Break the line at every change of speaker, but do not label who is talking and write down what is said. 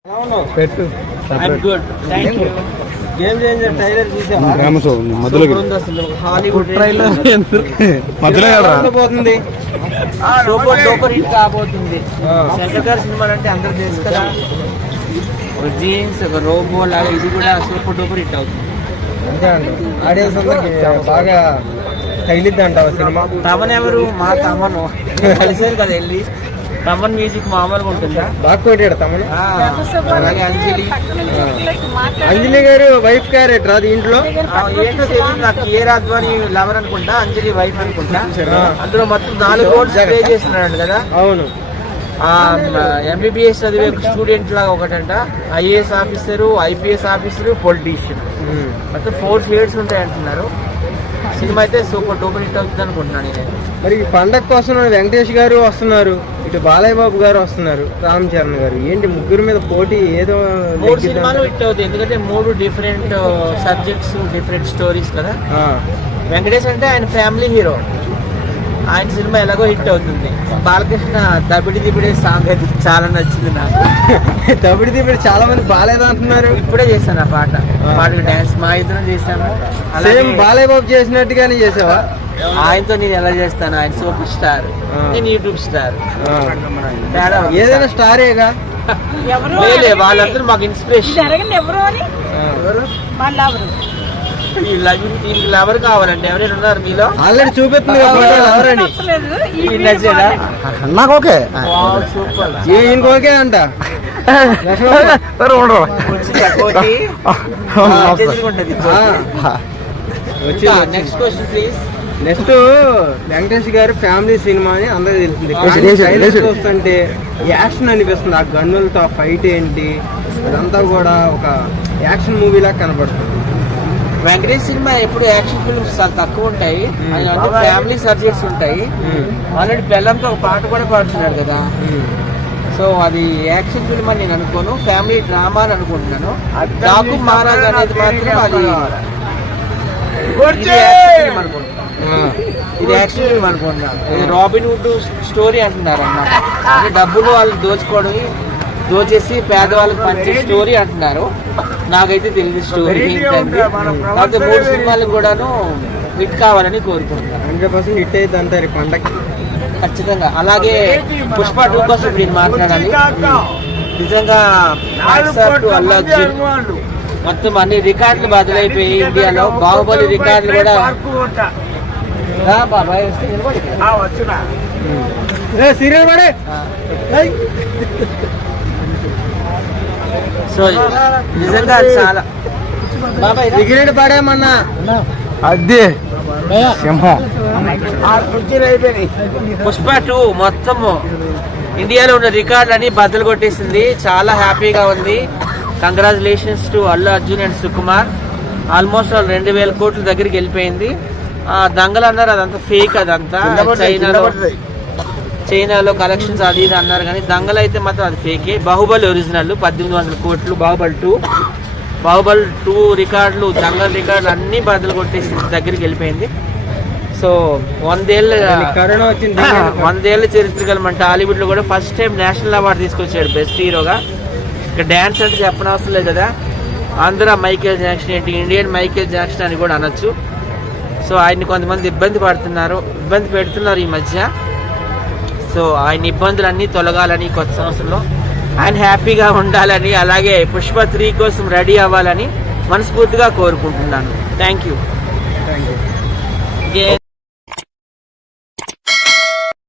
పెట్టు
game changer trailer చూసావా?
Hollywood trailer
మధ్యలో పోతుంది,
సూపర్ డూపర్ హిట్ కాబోతుంది. శంకర్ సినిమా అంటే అందరూ తెలుసు కదా, ఒక జీన్స్ ఒక రోబో లాగా ఇది కూడా సూపర్ డూపర్ హిట్ అవుతుంది.
అంతే అండి. ఆడియన్స్ అందరికి బాగా తగిలిద్ది అంటావా సినిమా?
తమన్ ఎవరు? మా తమను కలిసారు కదా వెళ్ళి. తమన్ మ్యూజిక్ మామూలుగా ఉంటుందా?
బాగా కొట్టాడు తమను.
అలాగే
అంజలి గారు వైఫ్ క్యారెక్టర్ అది ఇంట్లో
ఏంటో తెలియదు నాకు. ఏ రాధ్వాని లవర్ అనుకుంటా, అంజలి వైఫ్ అనుకుంటా. అందులో మొత్తం 4 కోట్స్ పే చేస్తున్నాడు కదా.
అవును.
ఎంబీబీఎస్ చదివే స్టూడెంట్ లాగా ఒకటంట, IAS officer, IPS officer, politician, మొత్తం 4 షేడ్స్ ఉంటాయి అంటున్నారు. సినిమా అయితే సూపర్ డూపర్ హిట్ అవుతుంది అనుకుంటున్నాను నేను.
మరి ఈ పండగ కోసం వెంకటేష్ గారు వస్తున్నారు, ఇటు బాలయ్య బాబు గారు వస్తున్నారు, రామ్ చరణ్ గారు. ఏంటి ముగ్గురు మీద పోటీ? ఏదో
3 సినిమాలు హిట్ అవుతాయి, ఎందుకంటే 3 డిఫరెంట్ సబ్జెక్ట్స్, డిఫరెంట్ స్టోరీస్ కదా. వెంకటేష్ అంటే ఆయన ఫ్యామిలీ హీరో, ఆయన సినిమా ఎలాగో హిట్ అవుతుంది. బాలకృష్ణ దబిడి దిబిడే సాంగ్ అయితే చాలా నచ్చింది నాకు.
దబిడి దిబిడి చాలా మంది బాలేదు అంటున్నారు.
ఇప్పుడే చేశాను ఆ పాటకి డాన్స్, మా ఇద్దరం చేశాను.
సేమ్ బాలయ్య బాబు చేసినట్టుగానే చేసావా?
ఆయనతో నేను ఎలా చేస్తాను, ఆయన సూపర్ స్టార్, నేను యూట్యూబ్ స్టార్.
ఏదైనా స్టారేగా.
లేలే, వాళ్ళందరూ మాకు ఇన్స్పిరేషన్. లవర్ కావాలంటే ఎవరైనా ఉన్నారు మీలో?
ఆల్రెడీ చూపిస్తుంది ఎవరని.
నాకు ఓకే,
సూపర్,
ఈయనకి ఓకే అంట.
Next question please.
Next Venkatesh garu family cinema అని అందరికీ తెలిసింది. చూస్తుంటే యాక్షన్ అనిపిస్తుంది. ఆ గన్నులతో ఆ ఫైట్ ఏంటి అదంతా కూడా ఒక యాక్షన్ మూవీ లాగా కనబడుతుంది.
వెంకటేష్ సినిమా ఎప్పుడు యాక్షన్ ఫిల్మ్స్ చాలా తక్కువ ఉంటాయి, ఫ్యామిలీ సబ్జెక్ట్స్ ఉంటాయి. ఆల్రెడీ బెల్లంతో ఒక పాట కూడా పాడుతున్నాడు కదా. సో అది యాక్షన్ ఫిల్మ్ అని నేను అనుకోను, ఫ్యామిలీ డ్రామా అని అనుకుంటున్నాను. డాకు మహారాజ్ అనేది మాత్రం అది ఇది యాక్షన్ ఫిల్మ్ అనుకుంటున్నాను. ఇది రాబిన్ హుడ్ స్టోరీ అంటున్నారు అన్నమాట. అంటే డబ్బులు వాళ్ళు దోచేసి పేదవాళ్ళకి పంచే స్టోరీ అంటున్నారు. నాకైతే తెలియదు స్టోరీ ఏంటంటే. కాకపోతే 3 సినిమాలకు కూడాను హిట్ కావాలని కోరుకుంటున్నాను.
100% హిట్ అయితే అంటారు పండగ
ఖచ్చితంగా. అలాగే పుష్ప 2 కోసం ఇప్పుడు మాట్లాడాలి. నిజంగా అల్లు అర్జున్ మొత్తం అన్ని రికార్డులు బదులైపోయి ఇండియాలో. బాహుబలి రికార్డులు కూడా. బాబాయ్
సీరియల్ పడే.
సో నిజంగా చాలా బాబాయ్
సిగరెట్ పడేమన్నా
అదే సింహం.
పుష్ప 2 మొత్తము ఇండియాలో ఉన్న రికార్డులని బద్దలు కొట్టేసింది. చాలా హ్యాపీగా ఉంది. Congratulations to Allu Arjun and Sukumar. Almost 2000 కోట్ల దగ్గరికి వెళ్ళిపోయింది. దంగలు అన్నారు అదంతా ఫేక్, అదంతా చైనాలో కలెక్షన్స్ అది ఇది అన్నారు, కానీ దంగలు అయితే మాత్రం అది ఫేకే. బాహుబలి ఒరిజినల్ 1800 కోట్లు. బాహుబలి 2 రికార్డులు, దంగల్ రికార్డులు అన్ని బదులు కొట్టేసి దగ్గరికి వెళ్ళిపోయింది. సో 100 ఏళ్ళ చరిత్ర గలమంటే హాలీవుడ్ లో కూడా ఫస్ట్ టైం నేషనల్ అవార్డు తీసుకొచ్చాడు బెస్ట్ హీరోగా. ఇక డ్యాన్స్ అంటే చెప్పనవసరం లేదు కదా. ఆంధ్ర మైకేల్ జాక్సన్ ఏంటి, ఇండియన్ మైకేల్ జాక్సన్ అని కూడా అనొచ్చు. సో ఆయన్ని కొంతమంది ఇబ్బంది పెడుతున్నారు ఈ మధ్య. సో ఆయన ఇబ్బందులన్నీ తొలగాలని, కొత్త సంవత్సరంలో ఆయన హ్యాపీగా ఉండాలని, అలాగే పుష్ప 3 కోసం రెడీ అవ్వాలని మనస్ఫూర్తిగా కోరుకుంటున్నాను. Thank you.